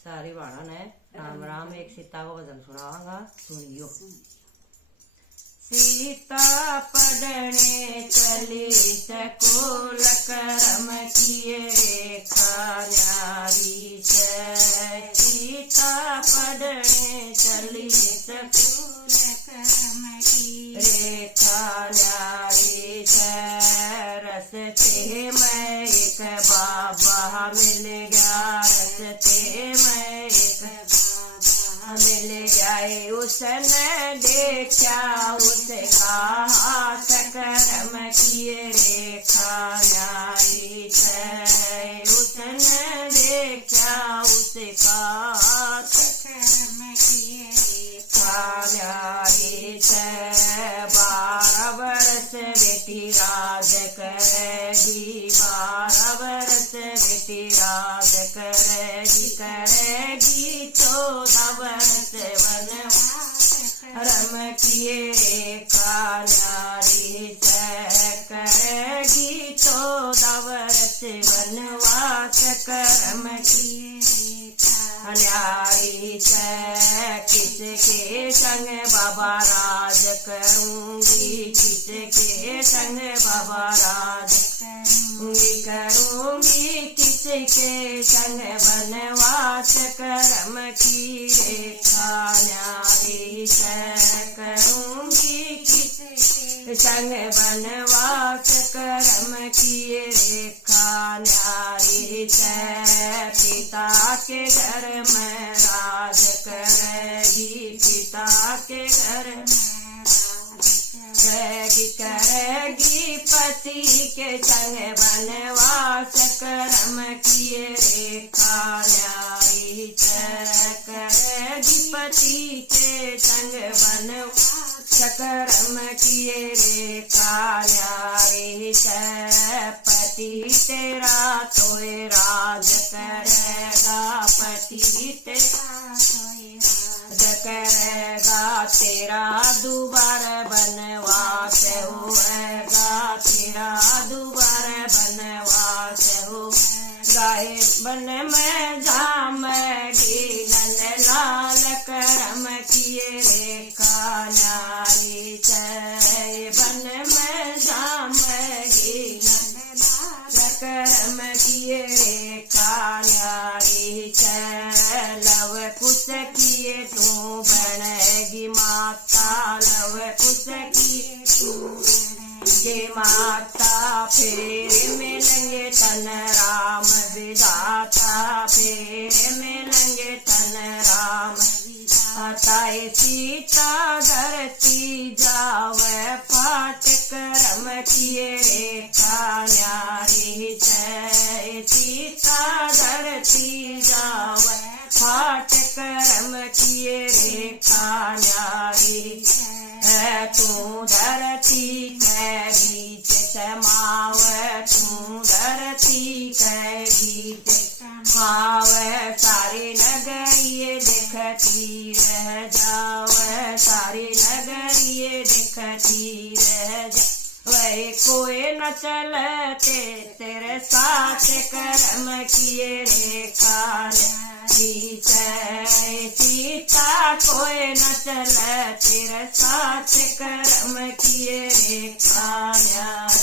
सारी बाणन है। राम राम। एक सीता को भजन सुनावांगा, सुनियो। सीता पढ़ने चली सकुल करम किए रेखा न्यारी से। सीता पढ़ने चली सकुल करम की रेखा न्यारी से। रस्ते में एक बाबा मिल गया, रस्ते में एक बाबा मिल गए। उसने देखा उसका हाथ करम किए रेखा न्यारी से। उसने देखा उसका हाथ करम किए रेखा न्यारी से। 12 वर्ष बेटी राज करेगी, 12 वर्ष बेटी राज करेगी, करेगी 14 वर्ष वनवास करम किए रेखा न्यारी से। करेगी 14 वर्ष वनवास करम किए रेखा न्यारी से। किसके संग बाबा राज करूंगी, किसके संग बाबा राज करूंगी, करूंगी किसके संग वनवास करम की रेखा न्यारी से। करूंगी किसके संग वनवास करम किए रेखा न्यारी से। पिता के घर में राज करेगी, पिता के घर में करेगी, करेगी पति के संग वनवास करम किए रेखा न्यारी से। करेगी पति के संग वनवास करम किए रेखा न्यारी से। पति तेरा तोए राज करेगा, पति तेरा तोए राज करेगा। तेरा दोबारा बनवास होएगा, तेरा दोबारा बनवास होएगा। बन में जामेगी नंद लाल करम किए रेखा न्यारी से। बन में जामेगी नंद लाल करम किए रेखा न्यारी से। लव कुश किए तू बनेगी माता, लव कुश किए तू बनेगी माता। फिर मिलेंगे तन राम विधाता, फिर मिलेंगे तन राम विधाता। सीता धरती जावे फाट करम किए रेखा न्यारी से। सीता धरती जावे फाट करम किए रेखा न्यारी है। तू धरती के बीच समावे, तू धरती के बीच समावे। सारी नगरिये दिखती रह जावे, सारी नगरिये दिखती रह जावे। कोई न चलते तेरे साथ करम किए रेखा न्यारी से। सीता कोई न चले तेरे साथ करम किए रेखा न्यारी।